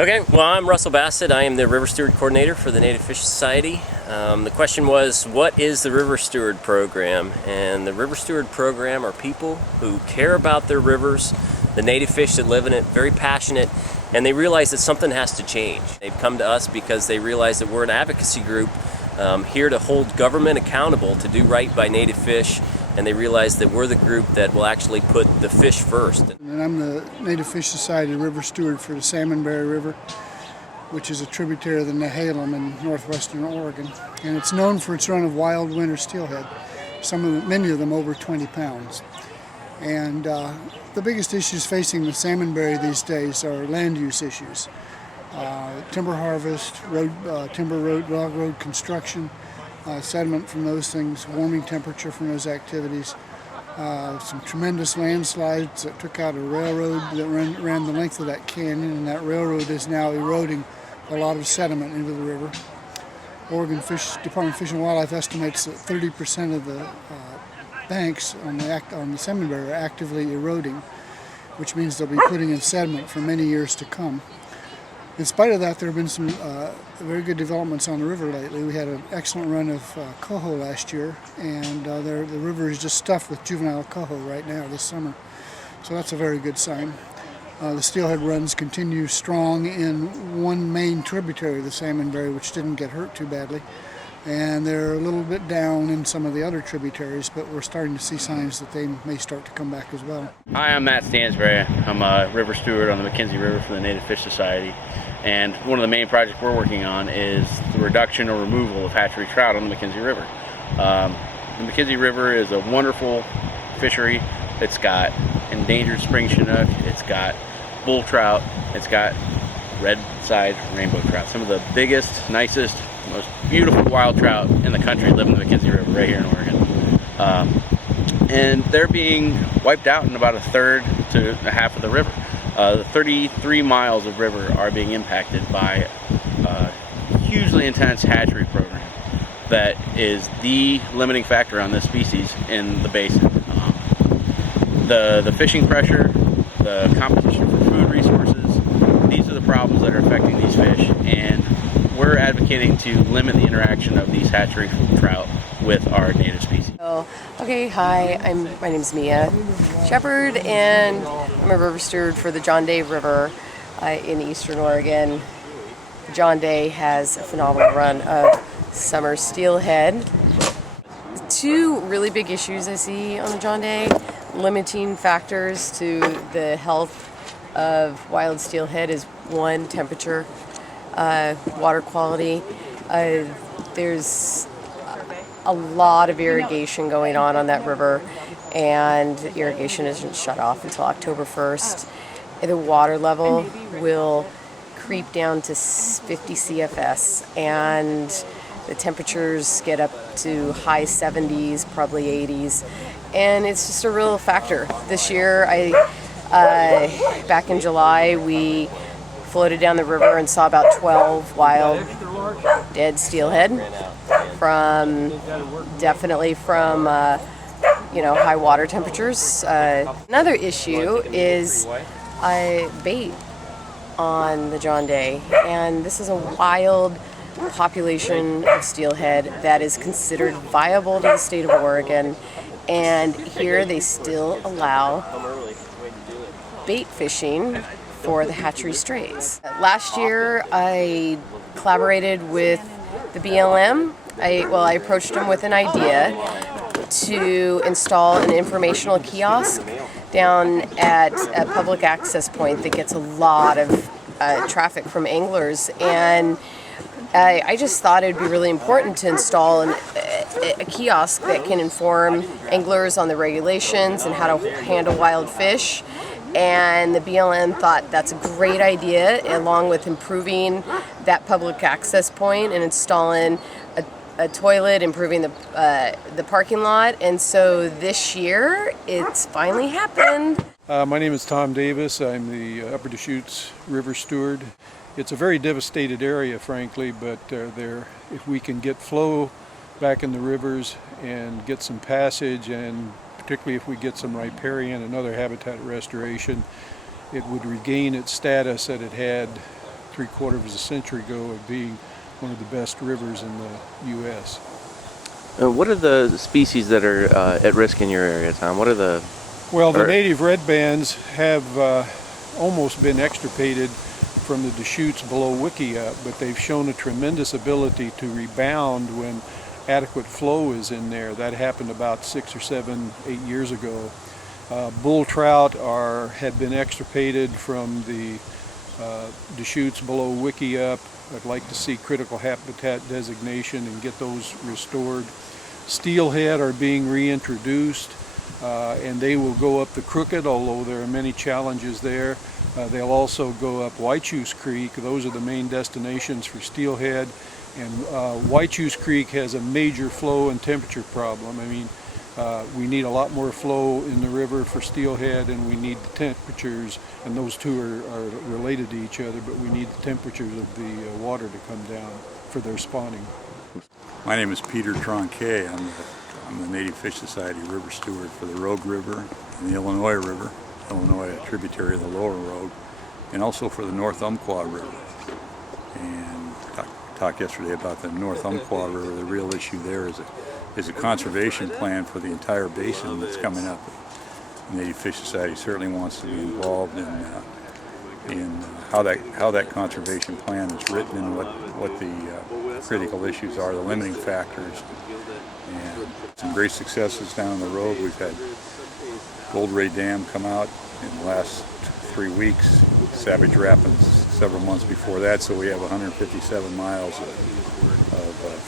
Okay, well, I'm Russell Bassett. I am the River Steward Coordinator for the Native Fish Society. The question was, what is the River Steward program? And the River Steward program are people who care about their rivers, the native fish that live in it, very passionate, and they realize that something has to change. They've come to us because they realize that we're an advocacy group here to hold government accountable to do right by native fish, and they realize that we're the group that will actually put the fish first. And I'm the Native Fish Society River Steward for the Salmonberry River, which is a tributary of the Nehalem in northwestern Oregon. And it's known for its run of wild winter steelhead, many of them over 20 pounds. And the biggest issues facing the salmonberry these days are land use issues. Timber harvest, log road construction, sediment from those things, warming temperature from those activities, some tremendous landslides that took out a railroad that ran the length of that canyon, and that railroad is now eroding a lot of sediment into the river. Oregon Department of Fish and Wildlife estimates that 30% of the banks on the salmonberry are actively eroding, which means they'll be putting in sediment for many years to come. In spite of that, there have been some very good developments on the river lately. We had an excellent run of coho last year, and the river is just stuffed with juvenile coho right now this summer. So that's a very good sign. The steelhead runs continue strong in one main tributary of the salmonberry, which didn't get hurt too badly. And they're a little bit down in some of the other tributaries, but we're starting to see signs that they may start to come back as well. Hi, I'm Matt Stansberry. I'm a river steward on the McKenzie River for the Native Fish Society. And one of the main projects we're working on is the reduction or removal of hatchery trout on the McKenzie River. The McKenzie River is a wonderful fishery. It's got endangered spring chinook, it's got bull trout, it's got red-side rainbow trout. Some of the biggest, nicest, most beautiful wild trout in the country live in the McKenzie River right here in Oregon. And they're being wiped out in about a third to a half of the river. The 33 miles of river are being impacted by a hugely intense hatchery program that is the limiting factor on this species in the basin. The fishing pressure, the competition for food resources, these are the problems that are affecting these fish, and we're advocating to limit the interaction of these hatchery trout with our native species. Okay, hi, my name's Mia Shepard, and I'm a river steward for the John Day River in eastern Oregon. John Day has a phenomenal run of summer steelhead. Two really big issues I see on the John Day, limiting factors to the health of wild steelhead is one, temperature, water quality. There's a lot of irrigation going on that river, and irrigation isn't shut off until October 1st. The water level will creep down to 50 CFS, and the temperatures get up to high 70s, probably 80s, and it's just a real factor. This year, back in July, we floated down the river and saw about 12 wild dead steelhead definitely from high water temperatures. Another issue is bait on the John Day, and this is a wild population of steelhead that is considered viable to the state of Oregon, and here they still allow bait fishing for the hatchery strays. Last year I collaborated with the BLM. I approached them with an idea to install an informational kiosk down at a public access point that gets a lot of traffic from anglers, and I just thought it would be really important to install a kiosk that can inform anglers on the regulations and how to handle wild fish. And the BLM thought that's a great idea, along with improving that public access point and installing a toilet, improving the parking lot. And so this year, it's finally happened. My name is Tom Davis. I'm the Upper Deschutes River Steward. It's a very devastated area, frankly, but if we can get flow back in the rivers and get some passage, and particularly if we get some riparian and other habitat restoration, it would regain its status that it had 3/4 of a century ago of being one of the best rivers in the U.S. What are the species that are at risk in your area, Tom? What are the... Well, the native red bands have almost been extirpated from the Deschutes below Wickiup, but they've shown a tremendous ability to rebound when adequate flow is in there. That happened about 6 or 7, 8 years ago. Bull trout have been extirpated from the Deschutes below Wickiup. I'd like to see critical habitat designation and get those restored. Steelhead are being reintroduced, and they will go up the Crooked, although there are many challenges there. They'll also go up Whitechoose Creek. Those are the main destinations for steelhead. And Whitechoose Creek has a major flow and temperature problem. I mean, we need a lot more flow in the river for steelhead, and we need the temperatures, and those two are related to each other, but we need the temperatures of the water to come down for their spawning. My name is Peter Tronquet. I'm the Native Fish Society river steward for the Rogue River and the Illinois River, Illinois, a tributary of the Lower Rogue, and also for the North Umpqua River. And I talked yesterday about the North Umpqua River. The real issue there is a conservation plan for the entire basin that's coming up. The Native Fish Society certainly wants to be involved in how that conservation plan is written and what the critical issues are, the limiting factors, and some great successes down the road. We've had Gold Ray Dam come out in the last 3 weeks, Savage Rapids several months before that, so we have 157 miles of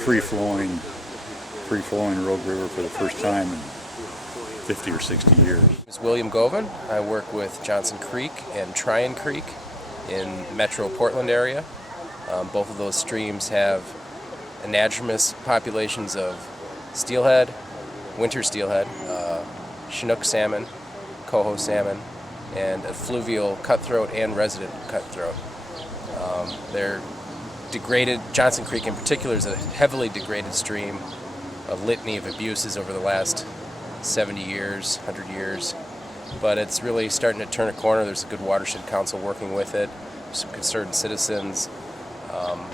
free-flowing Rogue River for the first time in 50 or 60 years. It's William Govan. I work with Johnson Creek and Tryon Creek in Metro Portland area. Both of those streams have anadromous populations of steelhead, winter steelhead, Chinook salmon, coho salmon, and a fluvial cutthroat and resident cutthroat. They're degraded. Johnson Creek in particular is a heavily degraded stream, a litany of abuses over the last 70 years, 100 years, but it's really starting to turn a corner. There's a good watershed council working with it, some concerned citizens,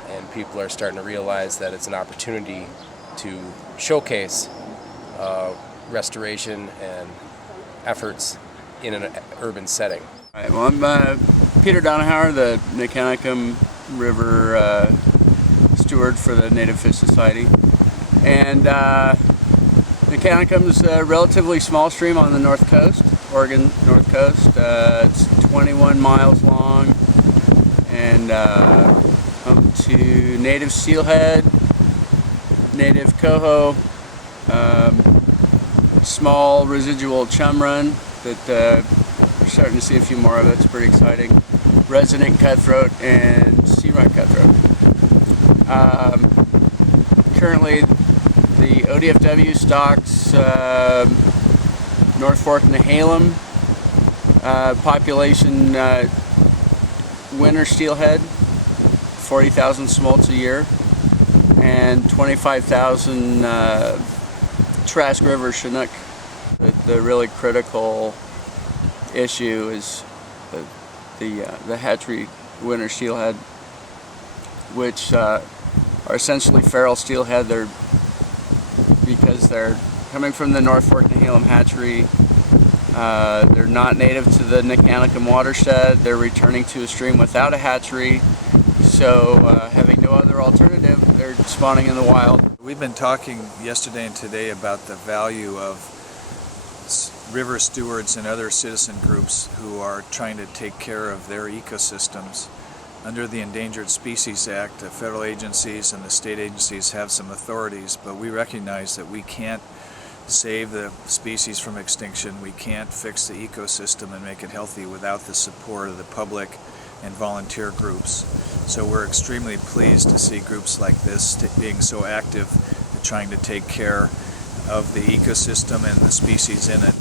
and people are starting to realize that it's an opportunity to showcase restoration and efforts in an urban setting. All right, well, I'm Peter Donahauer, the Nicanicum River steward for the Native Fish Society. And Nicanicum is a relatively small stream on the north coast, Oregon north coast. It's 21 miles long, and home to native steelhead, native coho, small residual chum run that we're starting to see a few more of. It's pretty exciting. Resident cutthroat and sea run cutthroat. Currently, the ODFW stocks North Fork Nehalem population winter steelhead, 40,000 smolts a year, and 25,000 Trask River Chinook. The really critical issue is the hatchery winter steelhead, which are essentially feral steelhead. Because they're coming from the North Fork Nehalem hatchery. They're not native to the Nicanicum watershed. They're returning to a stream without a hatchery. So having no other alternative, they're spawning in the wild. We've been talking yesterday and today about the value of river stewards and other citizen groups who are trying to take care of their ecosystems. Under the Endangered Species Act, the federal agencies and the state agencies have some authorities, but we recognize that we can't save the species from extinction. We can't fix the ecosystem and make it healthy without the support of the public and volunteer groups. So we're extremely pleased to see groups like this being so active in trying to take care of the ecosystem and the species in it.